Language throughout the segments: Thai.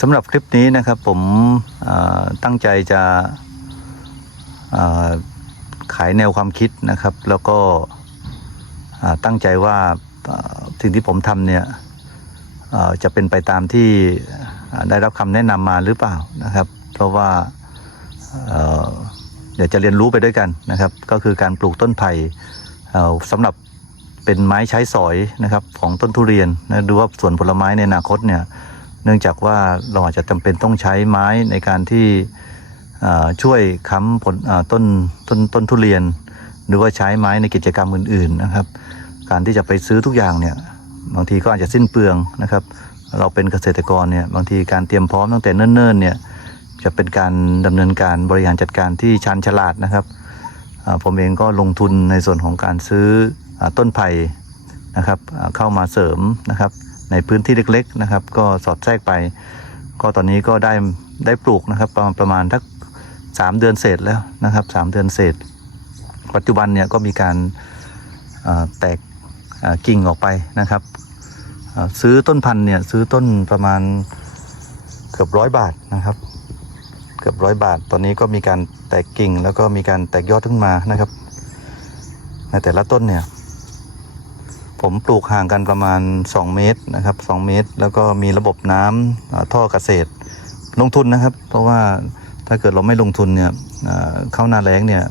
สำหรับคลิปนี้นะครับผมตั้งใจจะขายแนวความคิดนะครับ แล้วก็ตั้งใจว่าสิ่งที่ผมทำเนี่ยจะเป็นไปตามที่ได้รับคำแนะนำมาหรือเปล่านะครับ เพราะว่าเอ่อเดี๋ยวจะเรียนรู้ไปด้วยกันนะครับ ก็คือการปลูกต้นไผ่สำหรับเป็นไม้ใช้สอยนะครับของต้นทุเรียนนะดูว่าสวนผลไม้ในอนาคตเนี่ย เนื่องจากว่าเราอาจจะจำเป็นต้องใช้ไม้ในการที่ช่วยค้ำผลต้นต้นต้นทุเรียน หรือว่าใช้ไม้ในกิจกรรมอื่น ๆนะครับ การที่จะไปซื้อทุกอย่างเนี่ยบางทีก็อาจจะสิ้นเปลืองนะครับ เราเป็นเกษตรกรเนี่ยบางทีการเตรียมพร้อมตั้งแต่เนิ่นๆเนี่ยจะเป็นการดำเนินการบริหารจัดการที่ชันฉลาดนะครับผมเองก็ลงทุนในส่วนของการซื้ออต้นไผ่นะครับเข้ามาเสริมนะครับ ในพื้นที่เล็กๆนะครับ ก็สอดแทรกไป ก็ตอนนี้ก็ได้ได้ปลูกนะครับ ประมาณประมาณทักสามเดือนเศษแล้วนะครับสามเดือนเศษ ปัจจุบันเนี่ยก็มีการาแตกกิ่งออกไปนะครับซื้อต้นพันธุ์เนี่ยซื้อต้นประมาณเกือบร้อยบาทนะครับ เกือบร้อยบาท ตอนนี้ก็มีการแตกกิ่งแล้วก็มีการแตกยอดขึ้นมานะครับ ในแต่ละต้นเนี่ย ผมปลูกห่างกันประมาณ 2 เมตรนะครับ 2 เมตร แล้วก็มีระบบน้ำอ่าท่อเกษตร ลงทุนนะครับ เพราะว่าถ้าเกิดเราไม่ลงทุนเนี่ยเข้าหน้าแล้งเนี่ย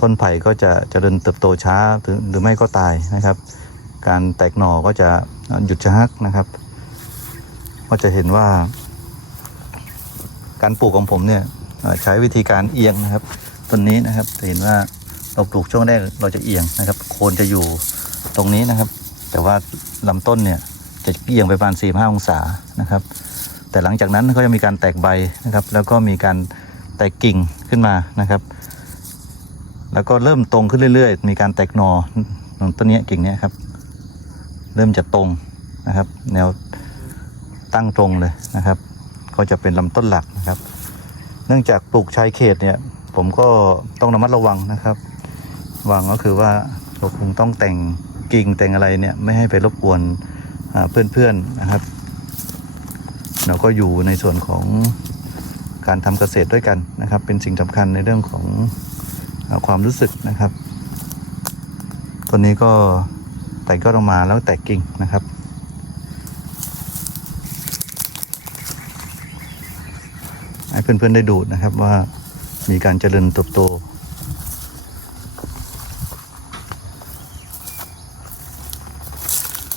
ต้นไผ่ก็จะเจริญเติบโตช้าหรือไม่ก็ตายนะครับ การแตกหน่อก็จะหยุดชะงักนะครับ ก็จะเห็นว่า การปลูกของผมเนี่ยใช้วิธีการเอียงนะครับต้นนี้นะครับจะเห็นว่าเราปลูกช่วงแรกเราจะเอียงนะครับ โคนจะอยู่ ตรงนี้นะครับ แต่ว่าลำต้นเนี่ยจะเอียงไปประมาณ4 5องศานะครับ แต่หลังจากนั้นก็จะมีการแตกใบนะครับ แล้วก็มีการแตกกิ่งขึ้นมานะครับ แล้วก็เริ่มตรงขึ้นเรื่อยๆ มีการแตกหนอต้นนี้กิ่งนี้ครับเริ่มจะตรงนะครับ แนวตั้งตรงเลยนะครับ ก็จะเป็นลำต้นหลักนะครับ เนื่องจากปลูกชายเขตเนี่ย ผมก็ต้องระมัดระวังนะครับระวังก็คือว่าเราคงต้องแต่ง กิ่งแต่งอะไรเนี่ยไม่ให้ไปรบกวนเพื่อนๆนะครับ เราก็อยู่ในส่วนของการทำเกษตรด้วยกันนะครับ เป็นสิ่งสำคัญในเรื่องของอความรู้สึกนะครับตัวนี้ก็แตกก็ออกมาแล้วแตกกิ่งนะครับให้เพื่อนๆได้ดูนะครับว่ามีการเจริญเติบโต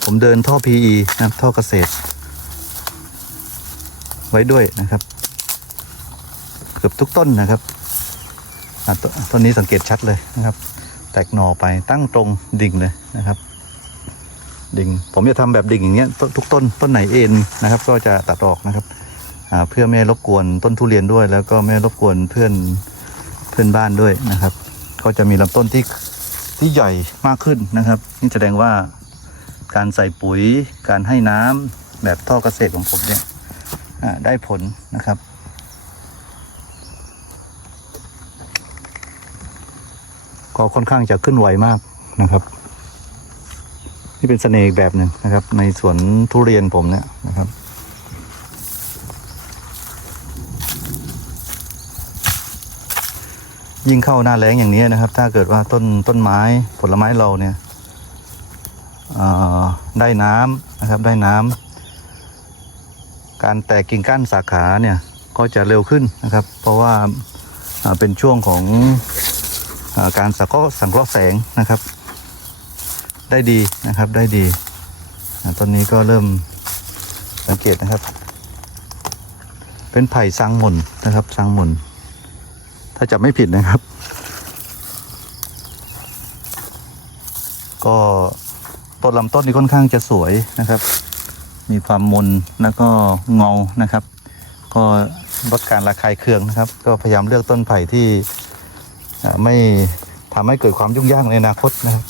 ผมเดินท่อ PE นะครับท่อเกษตร ไว้ด้วยนะครับ เกือบทุกต้นนะครับตต้นนี้สังเกตชัดเลยนะครับ แตกหน่อไปตั้งตรงดิ่งเลยนะครับ ดิ่งผมจะทำแบบดิ่งอย่างเงี้ยทุกต้นต้นไหนเอ็นนะครับ ก็จะตัดออกนะครับเพื่อไม่ให้รบกวนต้นทุเรียนด้วย แล้วก็ไม่รบกวนเพื่อนเพื่อนบ้านด้วยนะครับ ก็จะมีลำต้นที่ที่ใหญ่มากขึ้นนะครับ นี่แสดงว่า การใส่ปุ๋ย การให้น้ำแบบท่อเกษตรของผมเนี่ยได้ผลนะครับก็ค่อนข้างจะขึ้นไวมากนะครับ นี่เป็นเสน่ห์แบบหนึ่งนะครับ ในสวนทุเรียนผมเนี่ยนะครับ ยิ่งเข้าหน้าแล้งอย่างนี้นะครับ ถ้าเกิดว่าต้นต้นไม้ผลไม้เราเนี่ย ได้น้ำนะครับได้น้ำการแตกกิ่งก้านสาขาเนี่ยก็จะเร็วขึ้นนะครับ เพราะว่าเป็นช่วงของอการสังเคราะห์สังเคราะห์แสงนะครับ ได้ดีนะครับได้ดีต้นนี้ก็เริ่มสังเกตนะครับ เป็นไผ่สังหมนนะครับสังหมนถ้าจำไม่ผิดนะครับ ก็ ต้นลำต้นนี้ค่อนข้างจะสวยนะครับ มีความมนแล้วก็เงานะครับ ก็ลดการระคายเคืองนะครับ ก็พยายามเลือกต้นไผ่ที่ไม่ทำให้เกิดความยุ่งยากในอนาคตนะครับ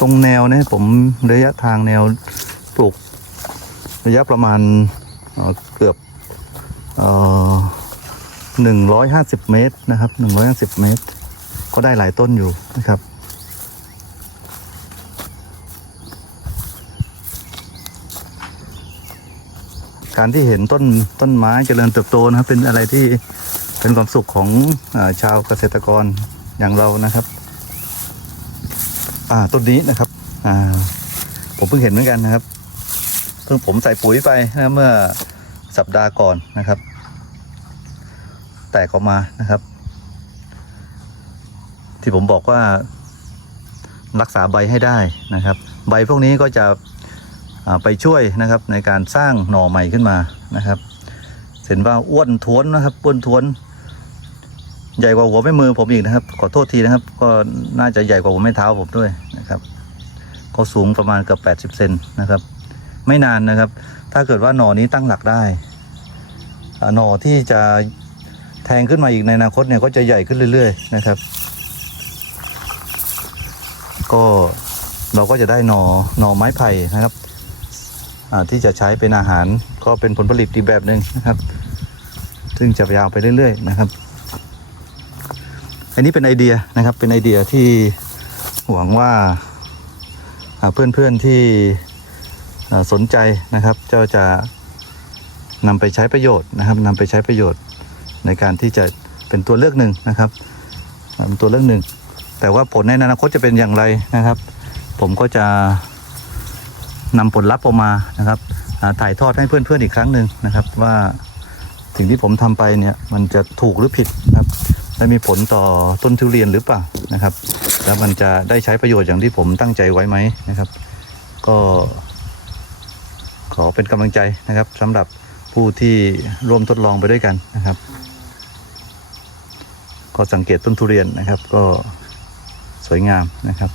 ตรงแนวเนี่ยผมระยะทางแนวปลูกระยะประมาณเอ่อเกือบหนึ่อ 150 เมตรนะครับ 150 เมตร ก็ได้หลายต้นอยู่นะครับ การที่เห็นต้นต้นไม้เจริญเติบโตนะครับ เป็นอะไรที่เป็นความสุขของอชาวเกษตรกรอย่างเรานะครับต้นนี้นะครับผมเพิ่งเห็นเหมือนกันนะครับ เพิ่งผมใส่ปุ๋ยไปนะเมื่อสัปดาห์ก่อนนะครับ แตกออกมานะครับ ที่ผมบอกว่ารักษาใบให้ได้นะครับ ใบพวกนี้ก็จะไปช่วยนะครับในการสร้างหน่อใหม่ขึ้นมานะครับเห็นว่าอ้วนท้วนนะครับอ้วนท้วน ใหญ่กว่าหัวแม่มือผมอีกนะครับ ขอโทษทีนะครับ ก็น่าจะใหญ่กว่าหัวแม่เท้าผมด้วยนะครับก็สูงประมาณเกือบ80เซนนะครับ ไม่นานนะครับ ถ้าเกิดว่าหน่อนี้ตั้งหลักได้หน่อที่จะ แทงขึ้นมาอีกในอนาคตเนี่ยก็จะใหญ่ขึ้นเรื่อย ๆ นะครับ ก็เราก็จะได้หน่อหน่อไม้ไผ่นะครับอ่าที่จะใช้เป็นอาหารก็เป็นผลผลิตอีกแบบหนึ่งนะครับ ซึ่งจะยาวไปเรื่อย ๆ นะครับ อันนี้เป็นไอเดียนะครับเป็นไอเดียที่หวังว่าอ่าเพื่อนๆที่อ่สนใจนะครับเจ้าจะนำไปใช้ประโยชน์นะครับนำไปใช้ประโยชน์ ในการที่จะเป็นตัวเลือกหนึ่งนะครับเป็นตัวเลือกหนึ่ง แต่ว่าผลในอนาคตจะเป็นอย่างไรนะครับ ผมก็จะนำผลลัพธ์ออกมานะครับถ่ายทอดให้เพื่อนๆอีกครั้งหนึ่งนะครับ ว่าสิ่งที่ผมทำไปเนี่ยมันจะถูกหรือผิดนะครับและมีผลต่อต้นทุเรียนหรือเปล่านะครับ แล้วมันจะได้ใช้ประโยชน์อย่างที่ผมตั้งใจไว้ไหมนะครับ ก็ขอเป็นกำลังใจนะครับสำหรับผู้ที่ร่วมทดลองไปด้วยกันนะครับ ก็สังเกตต้นทุเรียนนะครับ ก็สวยงามนะครับ